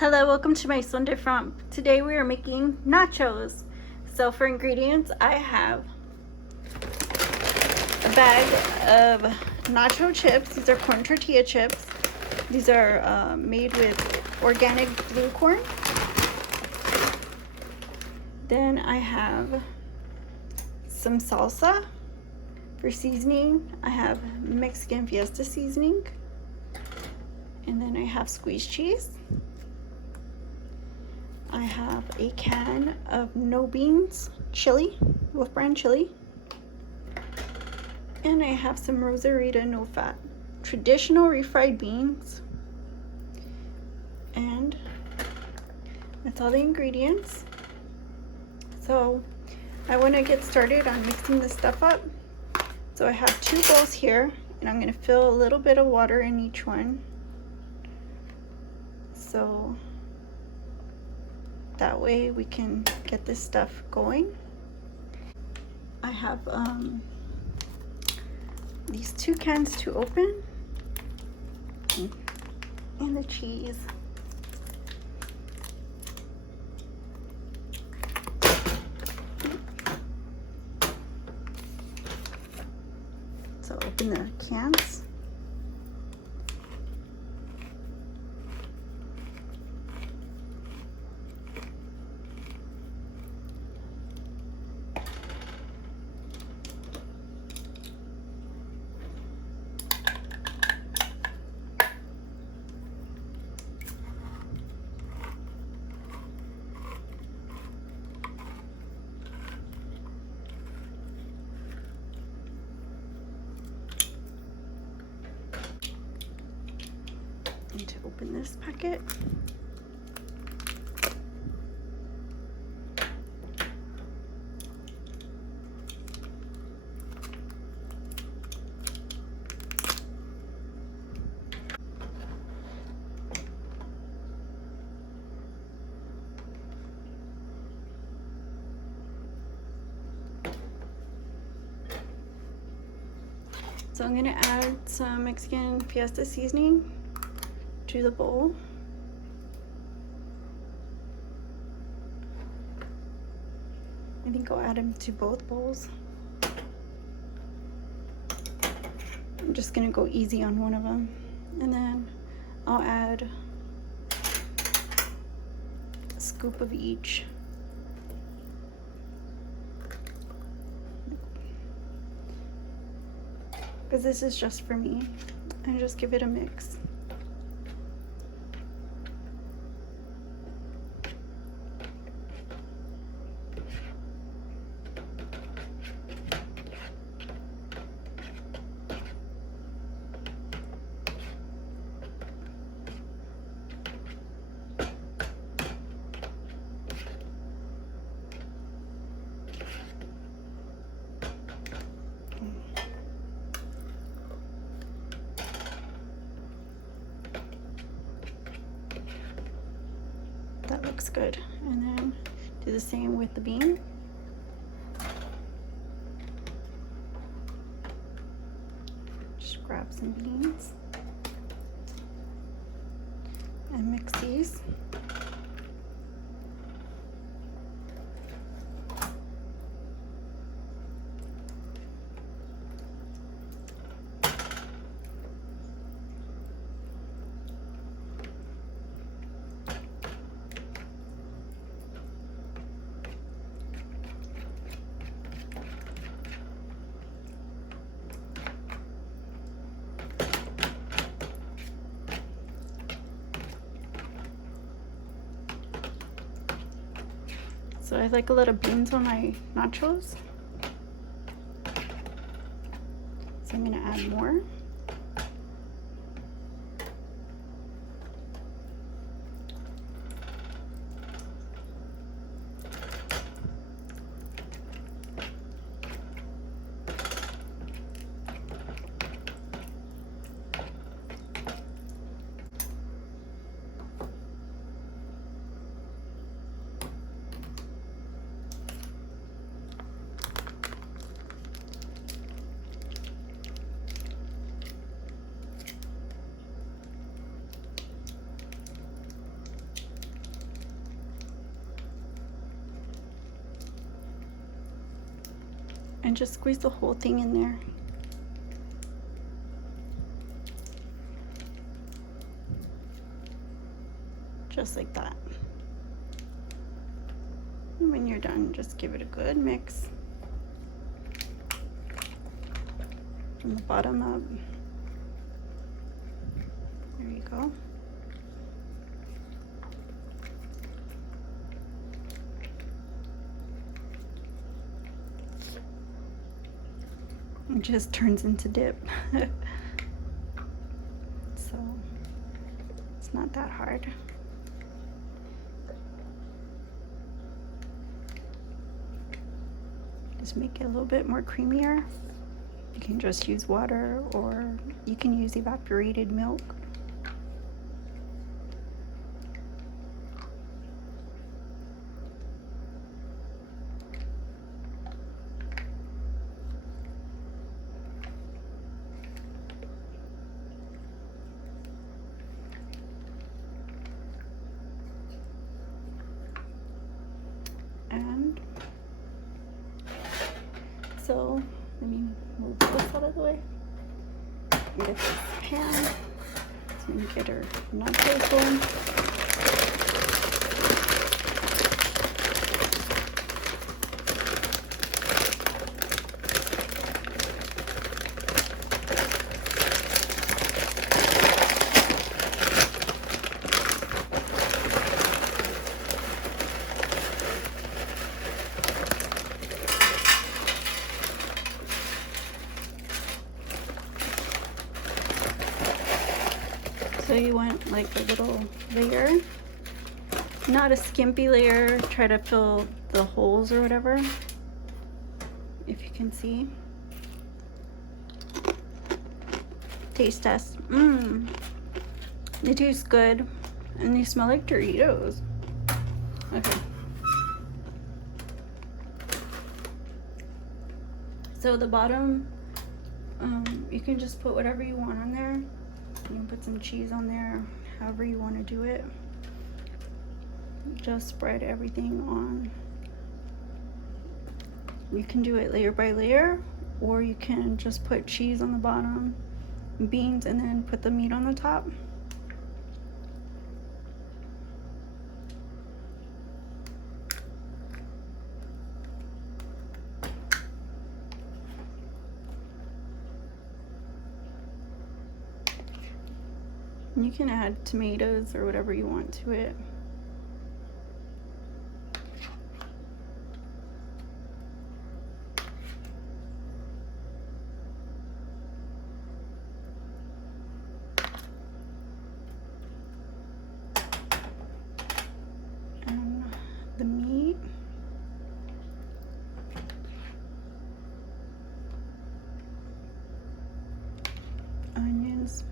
Hello, welcome to my Sunday Fromp. Today we are making nachos. So for ingredients, I have a bag of nacho chips. These are corn tortilla chips. These are made with organic blue corn. Then I have some salsa for seasoning. I have Mexican Fiesta seasoning. And then I have squeezed cheese. I have a can of no beans chili, Wolf brand chili. And I have some Rosarita no fat traditional refried beans. And that's all the ingredients. So I want to get started on mixing this stuff up. So I have 2 bowls here, and I'm going to fill a little bit of water in each one. So that way we can get this stuff going. I have these 2 cans to open, and the cheese. So open the cans. To open this packet. So I'm going to add some Mexican Fiesta seasoning to the bowl. I think I'll add them to both bowls. I'm just gonna go easy on one of them, and then I'll add a scoop of each. Because this is just for me, and just give it a mix. That looks good. And then do the same with the bean. Just grab some beans and mix these. So I like a lot of beans on my nachos. So I'm gonna add more. and just squeeze the whole thing in there. Just like that. And when you're done, just give it a good mix from the bottom up. There you go. It just turns into dip. So it's not that hard. Just make it a little bit more creamier. You can just use water, or you can use evaporated milk. And so let me move this out of the way and get this pan so we can get our nachos going. So you want like a little layer, not a skimpy layer, try to fill the holes or whatever, if you can see. Taste test. They taste good and they smell like Doritos. Okay. So the bottom, you can just put whatever you want on there. You can put some cheese on there, however you want to do it. Just spread everything on. You can do it layer by layer, or you can just put cheese on the bottom, beans, and then put the meat on the top. You can add tomatoes or whatever you want to it. And the meat. Onions.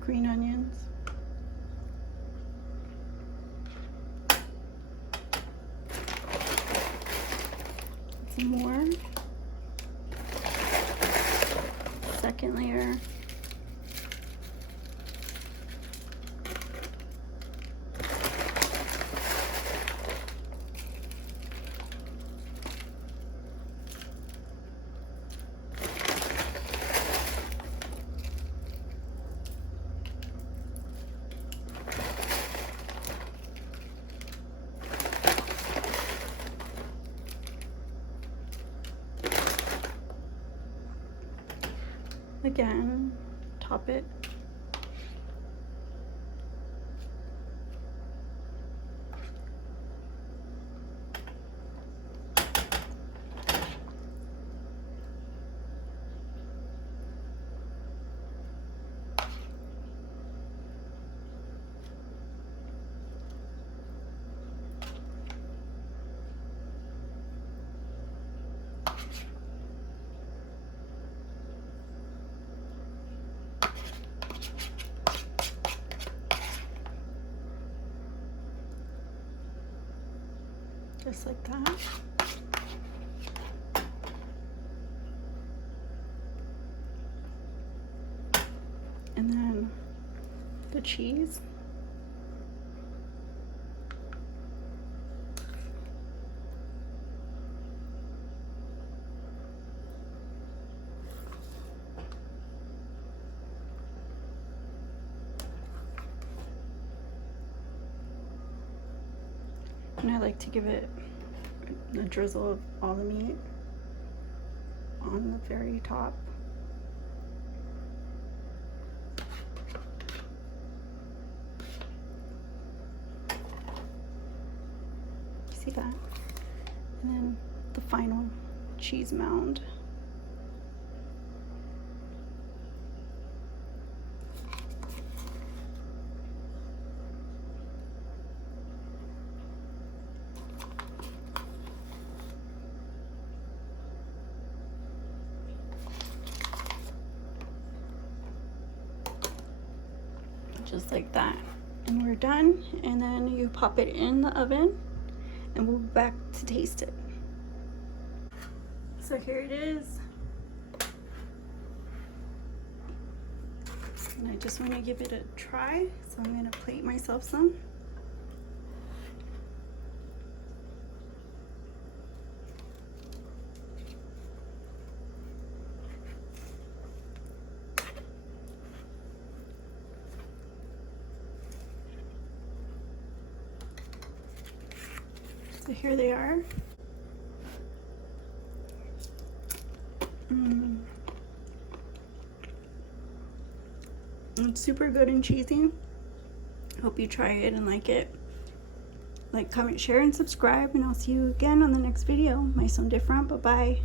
Green onions. Some more. Second layer. Again, top it. Just like that. And then the cheese. And I like to give it a drizzle of all the meat on the very top. See that? And then the final cheese mound. Just like that, and we're done. And then you pop it in the oven and we'll be back to taste it. So here it is, and I just want to give it a try, so I'm going to plate myself some. So here they are. It's super good and cheesy. Hope you try it and like it. Like, comment, share, and subscribe, and I'll see you again on the next video. Might sound different, but bye.